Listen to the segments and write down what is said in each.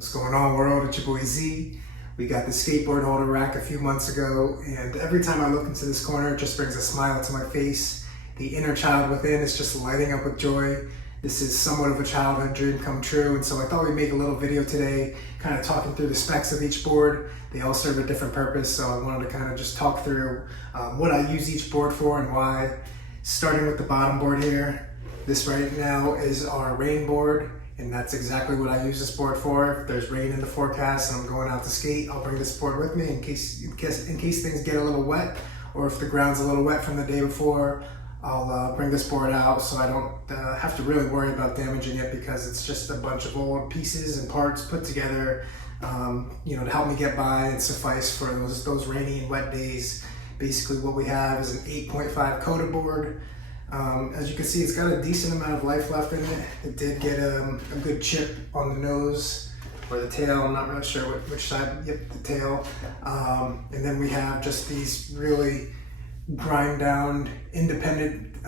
What's going on, world? It's your boy Z. We got the skateboard holder rack a few months ago, and every time I look into this corner, it just brings a smile to my face. The inner child within is just lighting up with joy. This is somewhat of a childhood dream come true, and so I thought we'd make a little video today, kind of talking through the specs of each board. They all serve a different purpose, so I wanted to kind of just talk through what I use each board for and why. Starting with the bottom board here, this right now is our rain board. And that's exactly what I use this board for. If there's rain in the forecast and I'm going out to skate, I'll bring this board with me in case things get a little wet, or if the ground's a little wet from the day before, I'll bring this board out so I don't have to really worry about damaging it, because it's just a bunch of old pieces and parts put together, to help me get by and suffice for those rainy and wet days. Basically what we have is an 8.5 coated board. As you can see, it's got a decent amount of life left in it. It did get a good chip on the nose or the tail. I'm not really sure which side. Yep, the tail. And then we have just these really grind down independent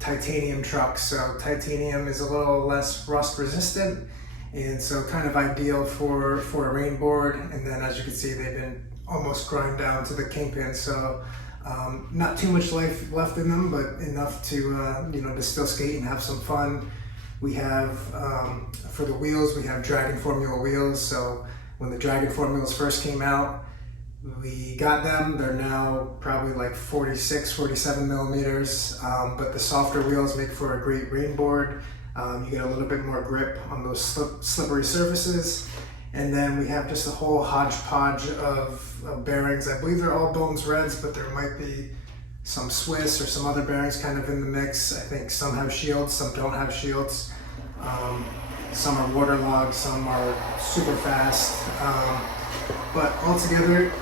titanium trucks. So titanium is a little less rust resistant, and so kind of ideal for a rain board. And then as you can see, they've been almost grind down to the kingpin. So not too much life left in them, but enough to still skate and have some fun. We have, for the wheels, we have Dragon Formula wheels. So when the Dragon Formulas first came out, we got them. They're now probably like 46, 47 millimeters, but the softer wheels make for a great rain board. You get a little bit more grip on those slippery surfaces. And then we have just a whole hodgepodge of bearings. I believe they're all Bones Reds, but there might be some Swiss or some other bearings kind of in the mix. I think some have shields, some don't have shields. Some are waterlogged, some are super fast. But altogether,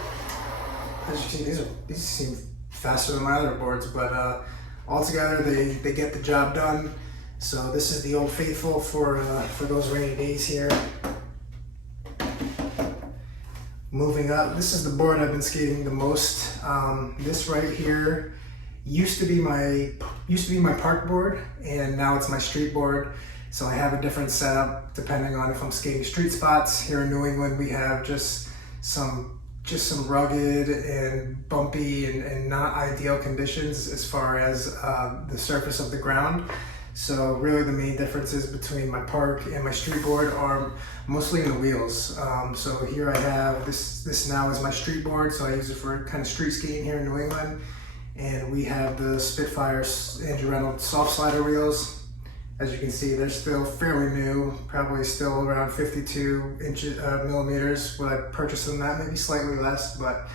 as you can see, these seem faster than my other boards, but altogether they get the job done. So this is the Old Faithful for those rainy days here. Moving up, this is the board I've been skating the most. This right here used to be my park board, and now it's my street board. So I have a different setup depending on if I'm skating street spots. Here in New England, we have just some rugged and bumpy and not ideal conditions as far as the surface of the ground. So really the main differences between my park and my street board are mostly in the wheels. So here I have, this now is my street board, so I use it for kind of street skating here in New England. And we have the Spitfire Andrew Reynolds soft slider wheels. As you can see, they're still fairly new, probably still around 52 millimeters when I purchased them, that maybe slightly less, but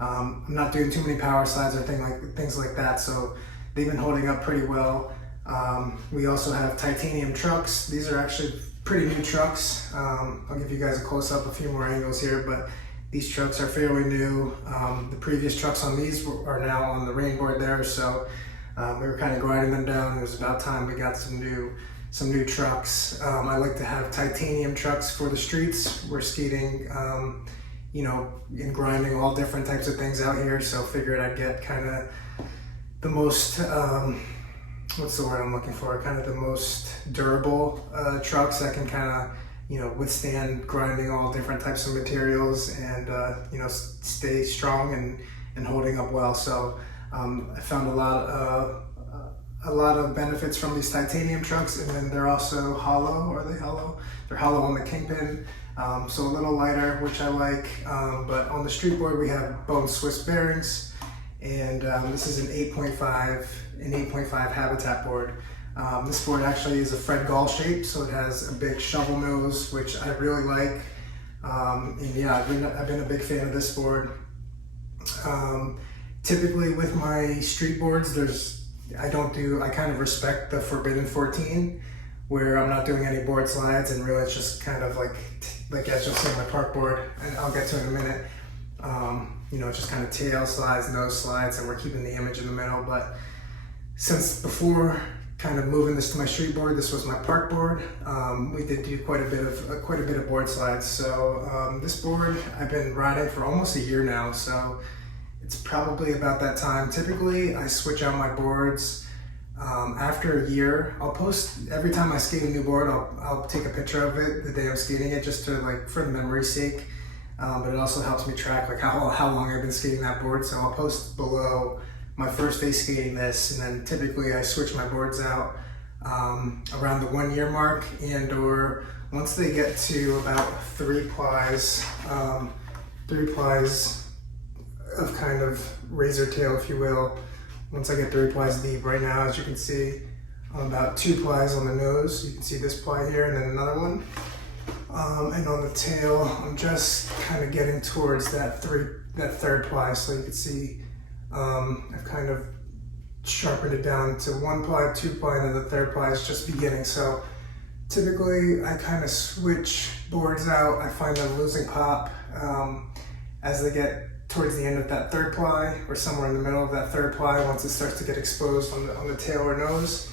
I'm not doing too many power slides or things like that, so they've been holding up pretty well. We also have titanium trucks. These are actually pretty new trucks. I'll give you guys a close-up, a few more angles here, but these trucks are fairly new. The previous trucks on these are now on the rain board there, so we were kind of grinding them down. It was about time we got some new trucks. I like to have titanium trucks for the streets. We're skating, and grinding all different types of things out here, so figured I'd get kind of the most, what's the word I'm looking for? Kind of the most durable trucks that can kind of, withstand grinding all different types of materials and, stay strong and holding up well. So I found a lot of benefits from these titanium trucks, and then they're also hollow. Are they hollow? They're hollow on the kingpin, so a little lighter, which I like. But on the street board, we have bone Swiss bearings. And this is an 8.5 habitat board. This board actually is a Fred Gall shape, so it has a big shovel nose, which I really like. And yeah, I've been a big fan of this board. Typically with my street boards, I kind of respect the Forbidden 14, where I'm not doing any board slides, and really it's just kind of like as you'll see on my park board, and I'll get to it in a minute. Just kind of tail slides, nose slides, and we're keeping the image in the middle. But since before kind of moving this to my street board, this was my park board. We did do quite a bit of board slides. So this board I've been riding for almost a year now. So it's probably about that time. Typically I switch out my boards After a year, I'll post every time I skate a new board. I'll take a picture of it the day I'm skating it, just to like for memory's sake. But it also helps me track like how long I've been skating that board. So I'll post below my first day skating this, and then typically I switch my boards out around the 1 year mark, and or once they get to about 3 plies of kind of razor tail, if you will. Once I get 3 plies deep, right now, as you can see, I'm about 2 plies on the nose. You can see this ply here and then another one. And on the tail, I'm just kind of getting towards that third ply. So you can see I've kind of sharpened it down to 1 ply, 2 ply, and then the third ply is just beginning. So typically I kind of switch boards out. I find I'm losing pop as they get towards the end of that third ply, or somewhere in the middle of that third ply, once it starts to get exposed on the tail or nose.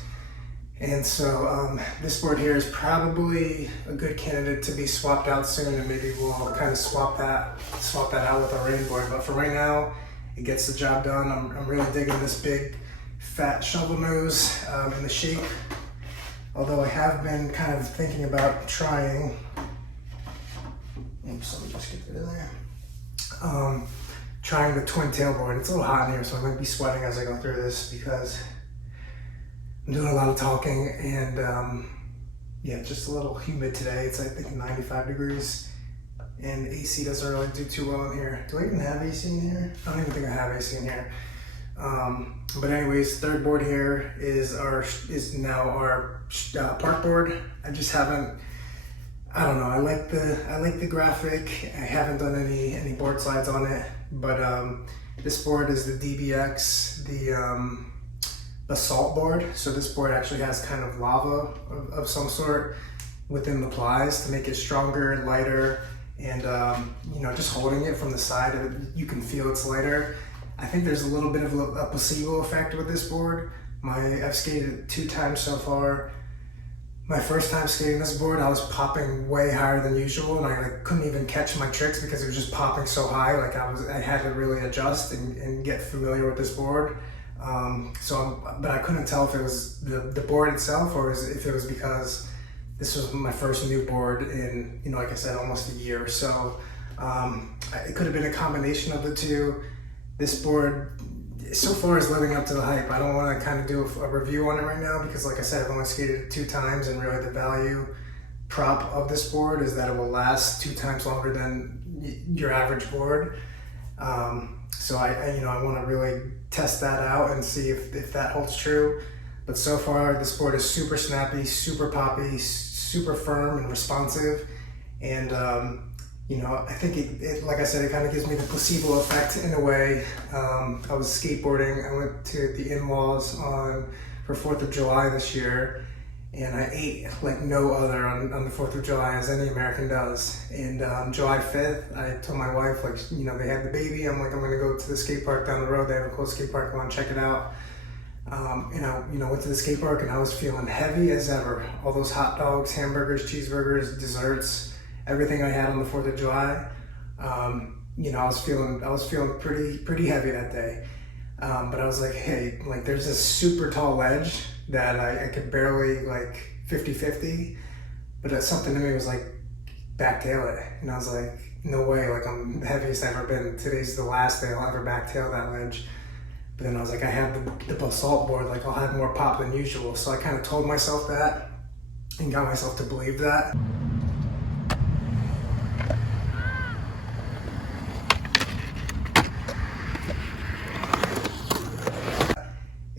And so this board here is probably a good candidate to be swapped out soon, and maybe we'll kind of swap that out with our rain board. But for right now, it gets the job done. I'm really digging this big fat shovel nose in the shape. Although I have been kind of thinking about trying, oops, let me just get rid of there. Trying the twin tail board. It's a little hot in here, so I might be sweating as I go through this because I'm doing a lot of talking, and yeah, just a little humid today. It's I think 95 degrees, and AC doesn't really do too well in here. Do I even have AC in here? I don't even think I have AC in here. But anyways, third board here is now our park board. I just haven't. I don't know. I like the graphic. I haven't done any board slides on it, but this board is the DBX, the basalt board. So this board actually has kind of lava of some sort within the plies to make it stronger, lighter, and you know, just holding it from the side, you can feel it's lighter. I think there's a little bit of a placebo effect with this board. I've skated it 2 times so far. My first time skating this board, I was popping way higher than usual, and I couldn't even catch my tricks because it was just popping so high. Like I had to really adjust and get familiar with this board. But I couldn't tell if it was the board itself or if it was because this was my first new board in, you know, like I said, almost a year. So it could have been a combination of the two. This board so far is living up to the hype. I don't want to kind of do a review on it right now because, like I said, I've only skated it 2 times, and really the value prop of this board is that it will last 2 times longer than your average board. So I want to really test that out and see if that holds true. But so far, this board is super snappy, super poppy, super firm and responsive, and you know, I think it like I said, it kind of gives me the placebo effect in a way. I was skateboarding. I went to the in-laws for 4th of July this year, and I ate like no other on the 4th of July as any American does. And July 5th, I told my wife, like, you know, they had the baby. I'm like, I'm gonna go to the skate park down the road. They have a cool skate park. I want to check it out. And I, went to the skate park, and I was feeling heavy as ever. All those hot dogs, hamburgers, cheeseburgers, desserts. Everything I had on the 4th of July, I was feeling pretty heavy that day. But I was like, hey, like there's this super tall ledge that I could barely like 50-50, but something to me was like, backtail it. And I was like, no way, like I'm the heaviest I've ever been. Today's the last day I'll ever backtail that ledge. But then I was like, I have the basalt board, like I'll have more pop than usual. So I kind of told myself that and got myself to believe that.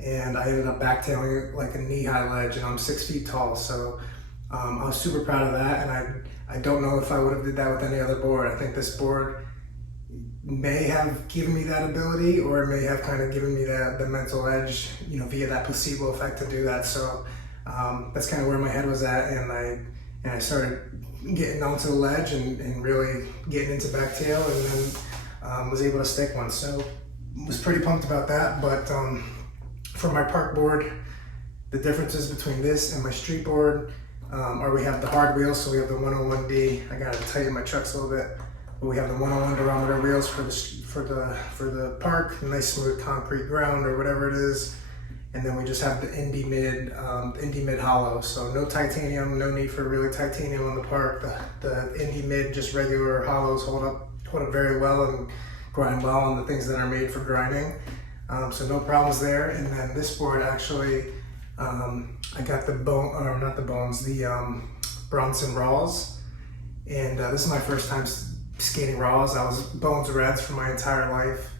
And I ended up backtailing it like a knee-high ledge, and I'm 6 feet tall, so I was super proud of that. And I don't know if I would have did that with any other board. I think this board may have given me that ability, or it may have kind of given me the mental edge, via that placebo effect to do that. So that's kind of where my head was at, and I started getting onto the ledge and really getting into backtail, and then was able to stick one. So was pretty pumped about that. But for my park board, the differences between this and my street board are we have the hard wheels, so we have the 101D. I gotta tighten my trucks a little bit, but we have the 101 durometer wheels for the park, nice smooth concrete ground or whatever it is. And then we just have the Indie Mid hollow. So no titanium, no need for really titanium on the part. The Indie Mid, just regular hollows hold up very well and grind well on the things that are made for grinding. So no problems there. And then this board actually, I got the Bronson Raws. And this is my first time skating Raws. I was Bones Reds for my entire life.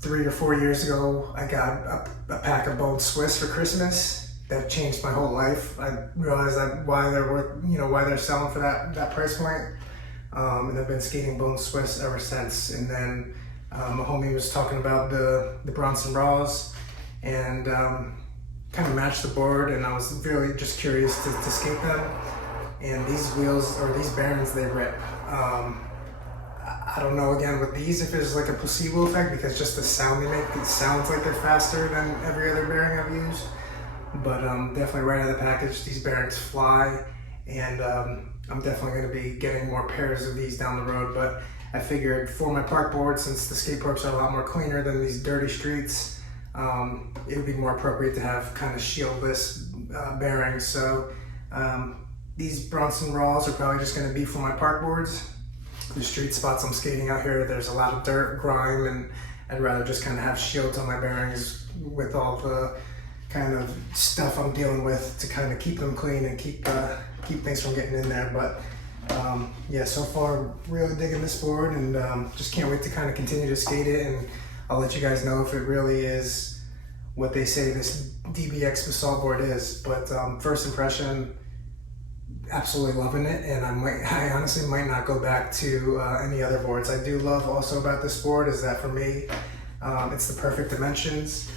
3 or 4 years ago, I got a pack of Bones Swiss for Christmas. That changed my whole life. I realized that why they're selling for that price point. And I've been skating Bones Swiss ever since. And then my homie was talking about the Bronson Raws, and kind of matched the board, and I was really just curious to skate them. And these wheels, or these bearings, they rip. I don't know, again, with these, if there's like a placebo effect, because just the sound they make, it sounds like they're faster than every other bearing I've used. But definitely right out of the package, these bearings fly, and I'm definitely going to be getting more pairs of these down the road. But I figured for my park board, since the skate parks are a lot more cleaner than these dirty streets, it would be more appropriate to have kind of shieldless bearings. So these Bronson Raws are probably just going to be for my park boards. The street spots I'm skating out here, there's a lot of dirt, grime, and I'd rather just kind of have shields on my bearings with all the kind of stuff I'm dealing with to kind of keep them clean and keep things from getting in there. But yeah, so far really digging this board, and just can't wait to kind of continue to skate it, and I'll let you guys know if it really is what they say this DBX basalt board is. But first impression, absolutely loving it, and I honestly might not go back to any other boards. I do love also about this board is that for me, it's the perfect dimensions,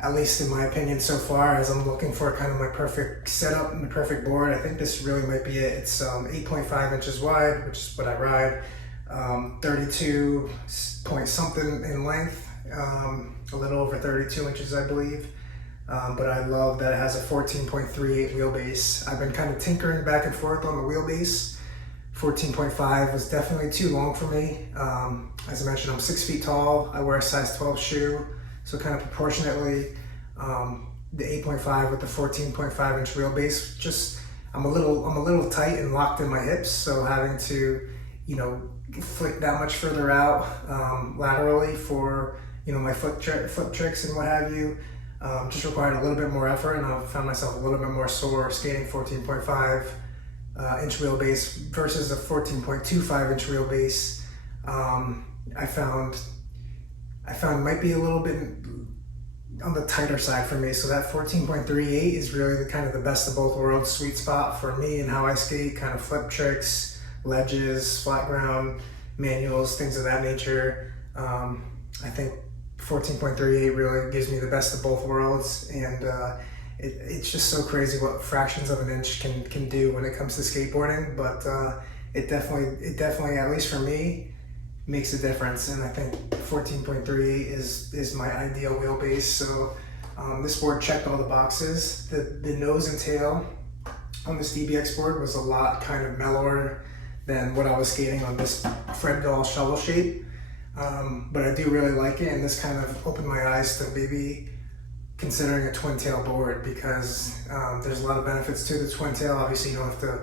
at least in my opinion so far, as I'm looking for kind of my perfect setup and the perfect board. I think this really might be it. It's 8.5 inches wide, which is what I ride, 32 point something in length, a little over 32 inches, I believe. But I love that it has a 14.38 wheelbase. I've been kind of tinkering back and forth on the wheelbase. 14.5 was definitely too long for me. As I mentioned, I'm 6 feet tall. I wear a size 12 shoe, so kind of proportionately, the 8.5 with the 14.5 inch wheelbase, just I'm a little tight and locked in my hips. So having to, flick that much further out laterally for my foot tricks and what have you. Just required a little bit more effort, and I found myself a little bit more sore skating 14.5 inch wheelbase versus a 14.25 inch wheelbase. I found might be a little bit on the tighter side for me. So that 14.38 is really the best of both worlds sweet spot for me and how I skate, kind of flip tricks, ledges, flat ground, manuals, things of that nature. I think 14.38 really gives me the best of both worlds, and it's just so crazy what fractions of an inch can do when it comes to skateboarding. But it definitely, at least for me, makes a difference, and I think 14.38 is my ideal wheelbase. So this board checked all the boxes. The nose and tail on this DBX board was a lot kind of mellower than what I was skating on this Fred Gall shovel shape. But I do really like it, and this kind of opened my eyes to maybe considering a twin tail board, because there's a lot of benefits to the twin tail. Obviously, you don't have to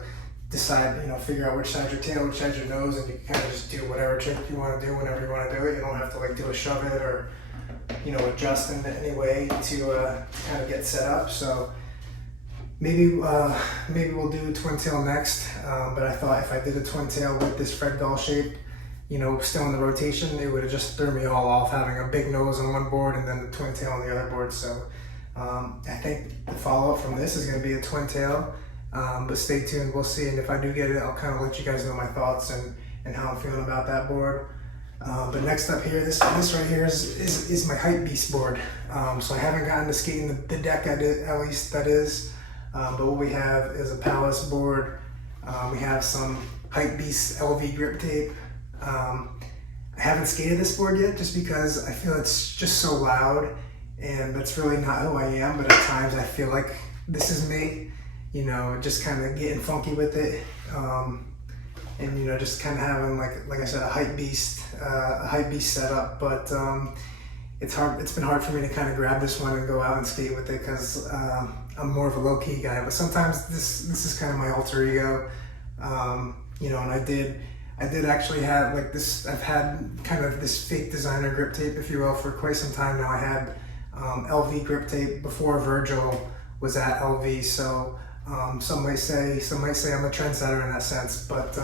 decide, figure out which side's your tail, which side's your nose, and you can kind of just do whatever trick you want to do whenever you want to do it. You don't have to do a shove it or adjust in any way to kind of get set up. So maybe we'll do twin tail next. But I thought if I did a twin tail with this Fred Gall shape, still in the rotation, it would have just threw me all off having a big nose on one board and then the twin tail on the other board. So I think the follow-up from this is going to be a twin tail, but stay tuned, we'll see. And if I do get it, I'll kind of let you guys know my thoughts and how I'm feeling about that board. But next up here, this right here is my Hypebeast board. So I haven't gotten to skating the deck, at least that is. But what we have is a Palace board. We have some Hypebeast LV grip tape. I haven't skated this board yet just because I feel it's just so loud, and that's really not who I am, but at times I feel like this is me, just kind of getting funky with it, and just kind of having like I said, a Hypebeast setup. But It's been hard for me to kind of grab this one and go out and skate with it because I'm more of a low-key guy. But sometimes this is kind of my alter ego, you know. And I did actually have like this. I've had kind of this fake designer grip tape, if you will, for quite some time now. I had LV grip tape before Virgil was at LV, so some might say I'm a trendsetter in that sense. But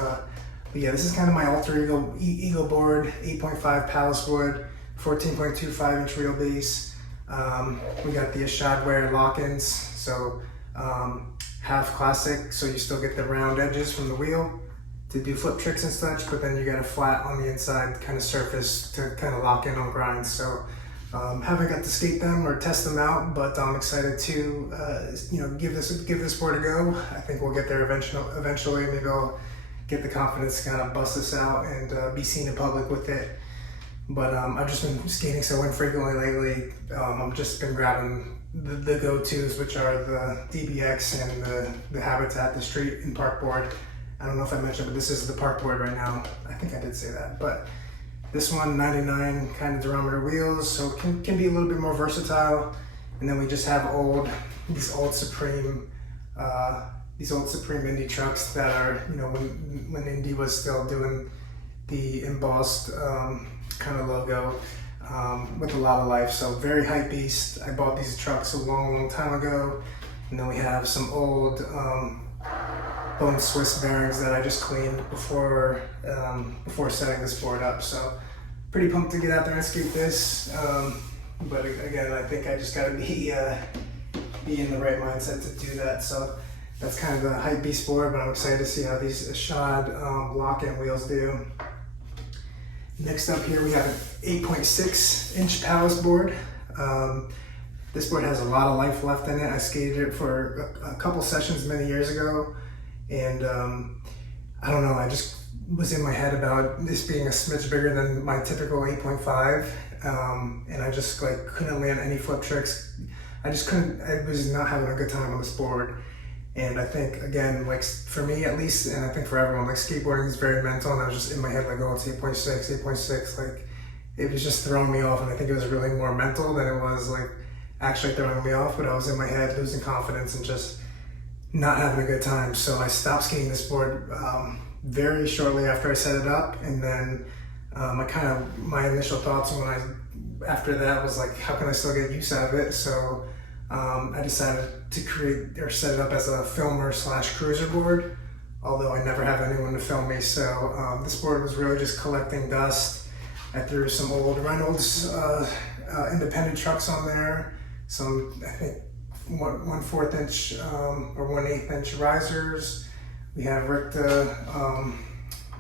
yeah, this is kind of my alter ego board, 8.5 palace wood, 14.25 inch wheelbase. We got the Ashadware lock-ins, so half classic, so you still get the round edges from the wheel to do flip tricks and such, but then you got a flat on the inside kind of surface to kind of lock in on grinds. So haven't got to skate them or test them out, but I'm excited to you know, give this board a go. I think we'll get there eventually. Maybe I'll get the confidence to kind of bust this out and be seen in public with it. But I've just been skating so infrequently lately. I've just been grabbing the go-tos, which are the DBX and the Habitat, the street and park board. I don't know if I mentioned, but this is the park board right now. I think I did say that. But this one, 99 kind of durometer wheels, so it can be a little bit more versatile. And then we just have these old Supreme Indy trucks that are, you know, when Indy was still doing the embossed kind of logo with a lot of life. So very Hypebeast. I bought these trucks a long time ago. And then we have some old bone Swiss bearings that I just cleaned before setting this board up. So pretty pumped to get out there and skate this. But again, I think I just gotta be in the right mindset to do that. So that's kind of the Hypebeast board, but I'm excited to see how these shod lock-in wheels do. Next up here we have an 8.6 inch palace board. This board has a lot of life left in it. I skated it for a couple sessions many years ago, and I don't know, I just was in my head about this being a smidge bigger than my typical 8.5, and I just like couldn't land any flip tricks. I was not having a good time on this board. And I think, again, like for me at least, and I think for everyone, like skateboarding is very mental, and I was just in my head like, oh, it's 8.6, like it was just throwing me off. And I think it was really more mental than it was like actually throwing me off, but I was in my head losing confidence and just not having a good time. So I stopped skating this board very shortly after I set it up, and then my initial thoughts after that was like, how can I still get use out of it? So I decided to create or set it up as a filmer / cruiser board, although I never have anyone to film me. So this board was really just collecting dust. I threw some old Reynolds independent trucks on there, some I think 1/4 inch or 1/8 inch risers. We have Ricta,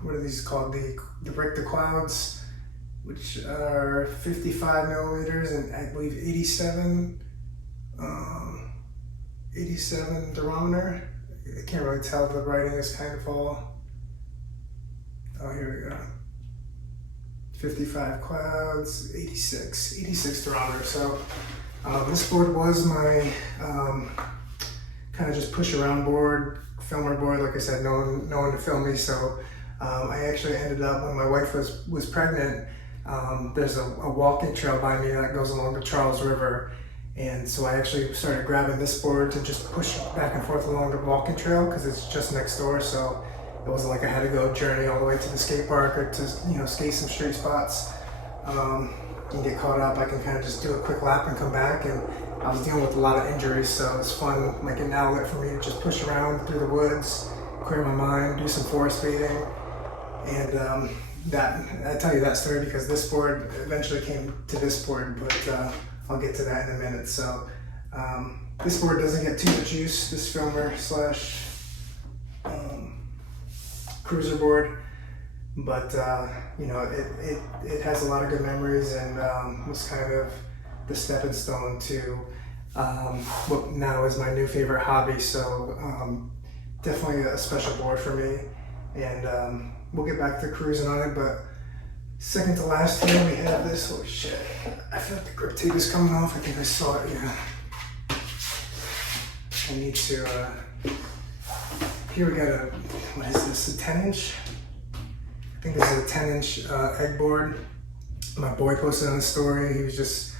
what are these called? The Ricta Clouds, which are 55 millimeters and I believe 87 durometer. I can't really tell, the writing is kind of all, oh here we go, 55 clouds, 86 durometer. So this board was my kind of just push around board, filmer board. Like I said, no one to film me. So I actually ended up, when my wife was pregnant, there's a walking trail by me that goes along the Charles River. And so I actually started grabbing this board to just push back and forth along the walking trail because it's just next door. So it wasn't like I had to go journey all the way to the skate park or to, you know, skate some street spots and get caught up. I can kind of just do a quick lap and come back. And I was dealing with a lot of injuries, so it's fun, like an outlet for me to just push around through the woods, clear my mind, do some forest bathing. And I tell you that story because this board eventually came to this board, but I'll get to that in a minute. So this board doesn't get too much use, this filmer / cruiser board, but you know, it has a lot of good memories and was kind of the stepping stone to what now is my new favorite hobby. So definitely a special board for me, and we'll get back to cruising on it. But second to last here, we have this. Holy shit! I feel like the grip tape is coming off. I think I saw it. Yeah. I need to. Here we got a. What is this? A 10 inch? I think this is a 10 inch egg board. My boy posted on his story. He was just,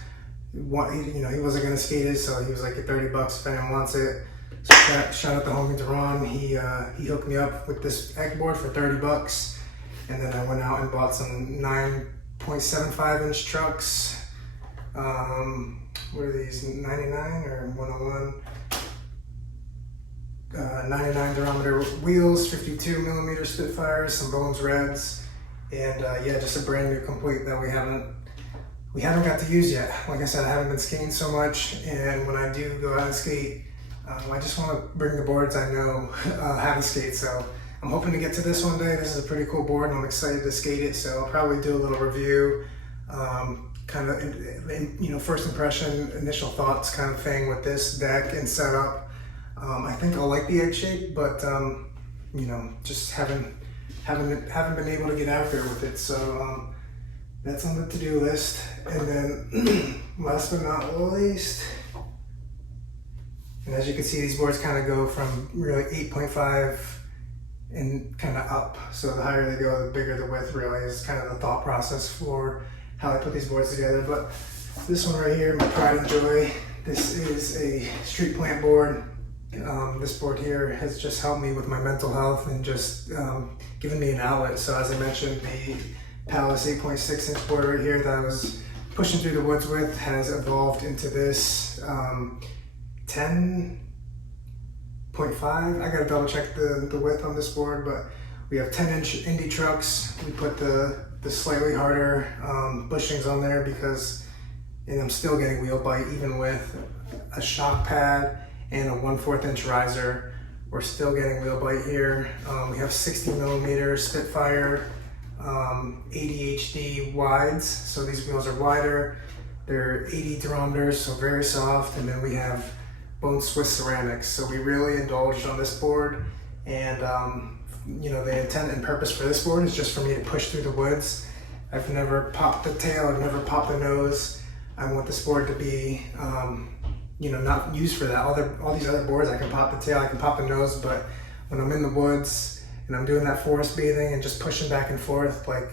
he wasn't gonna skate it, so he was like, $30 if anyone wants it. So shout out to homie Deron. He hooked me up with this Skateboard for $30, and then I went out and bought some 9.75-inch trucks. What are these, 99 or 101? 99 durometer wheels, 52 millimeter Spitfires, some Bones Reds, and yeah, just a brand new complete that we haven't got to use yet. Like I said, I haven't been skating so much, and when I do go out and skate, I just want to bring the boards I know how to skate. So I'm hoping to get to this one day. This is a pretty cool board, and I'm excited to skate it. So I'll probably do a little review, kind of, first impression, initial thoughts kind of thing with this deck and setup. I think I'll like the egg shape, but just haven't been able to get out there with it. So that's on the to-do list. And then last but not least, and as you can see, these boards kind of go from really 8.5 and kind of up. So the higher they go, the bigger the width really is kind of the thought process for how I put these boards together. But this one right here, my pride and joy, this is a street plant board. This board here has just helped me with my mental health and just given me an outlet. So as I mentioned, the Palace 8.6-inch board right here that I was pushing through the woods with has evolved into this 10.5. I gotta double check the width on this board, but we have 10-inch Indy trucks. We put the slightly harder bushings on there because, and I'm still getting wheel bite even with a shock pad and a 1/4 inch riser. We're still getting wheel bite here. We have 60 millimeter Spitfire ADHD wides. So these wheels are wider. They're 80 durometers, so very soft. And then we have bone Swiss ceramics. So we really indulged on this board. And the intent and purpose for this board is just for me to push through the woods. I've never popped the tail, I've never popped the nose. I want this board to be not used for that. All these other boards, I can pop the tail, I can pop the nose, but when I'm in the woods and I'm doing that forest bathing and just pushing back and forth, like,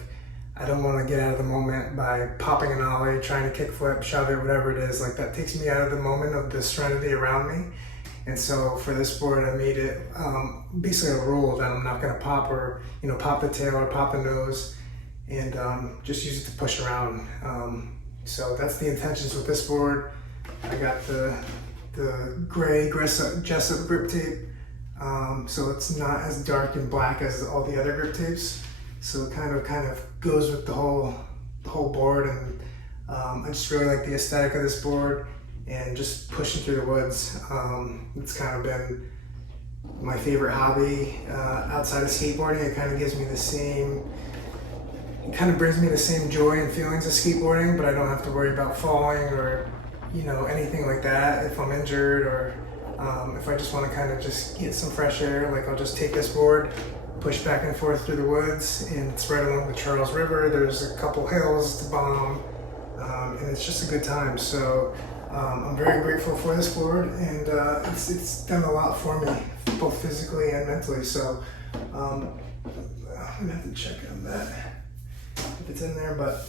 I don't want to get out of the moment by popping an ollie, trying to kickflip, shove it, whatever it is. Like, that takes me out of the moment of the serenity around me. And so for this board, I made it basically a rule that I'm not going to pop or pop the tail or pop the nose, and just use it to push around. So that's the intentions with this board. I got the gray Jessup grip tape, so it's not as dark and black as all the other grip tapes. So it kind of goes with the whole board, and I just really like the aesthetic of this board and just pushing through the woods. It's kind of been my favorite hobby outside of skateboarding. It kind of gives me it kind of brings me the same joy and feelings of skateboarding, but I don't have to worry about falling or anything like that if I'm injured, or if I just want to kind of just get some fresh air. Like, I'll just take this board, push back and forth through the woods, and it's right along the Charles River. There's a couple hills to bomb, and it's just a good time. So I'm very grateful for this board, and it's done a lot for me, both physically and mentally. So I'm gonna have to check on that if it's in there, but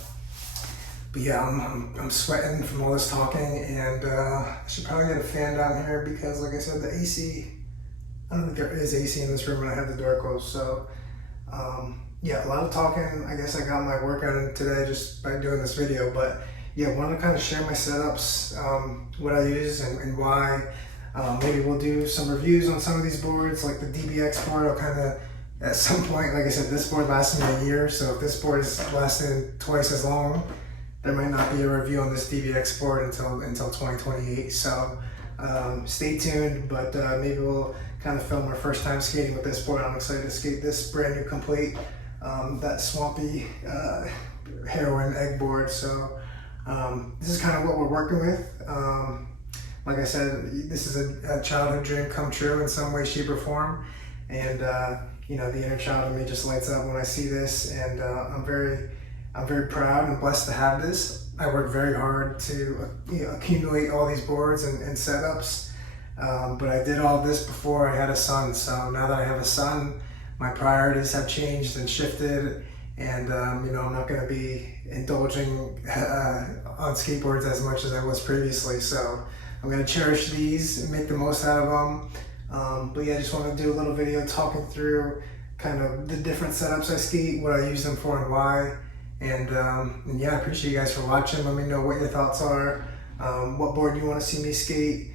yeah, I'm sweating from all this talking, and I should probably get a fan down here because, like I said, the AC, I don't think there is AC in this room and I have the door closed. So yeah, a lot of talking. I guess I got my workout in today just by doing this video, but yeah, I want to kind of share my setups, what I use and why. Maybe we'll do some reviews on some of these boards, like the DBX board. I'll kind of, at some point, like I said, this board lasted me a year, so if this board is lasting twice as long, there might not be a review on this DBX board until 2028. So stay tuned, but maybe we'll kind of film our first time skating with this board. I'm excited to skate this brand new complete, that swampy heroin egg board. So this is kind of what we're working with. Like I said, this is a childhood dream come true in some way, shape, or form. And the inner child in me just lights up when I see this, and I'm very proud and blessed to have this. I worked very hard to accumulate all these boards and setups, but I did all this before I had a son. So now that I have a son, my priorities have changed and shifted, And you know, I'm not going to be indulging on skateboards as much as I was previously. So I'm going to cherish these and make the most out of them. But yeah, I just want to do a little video talking through kind of the different setups I skate, what I use them for and why. And yeah, I appreciate you guys for watching. Let me know what your thoughts are. What board you want to see me skate.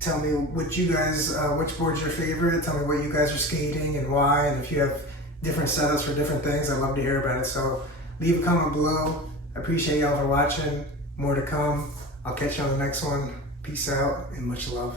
Tell me which board's your favorite. Tell me what you guys are skating and why. And if you have different setups for different things, I'd love to hear about it. So leave a comment below. I appreciate y'all for watching. More to come. I'll catch you on the next one. Peace out and much love.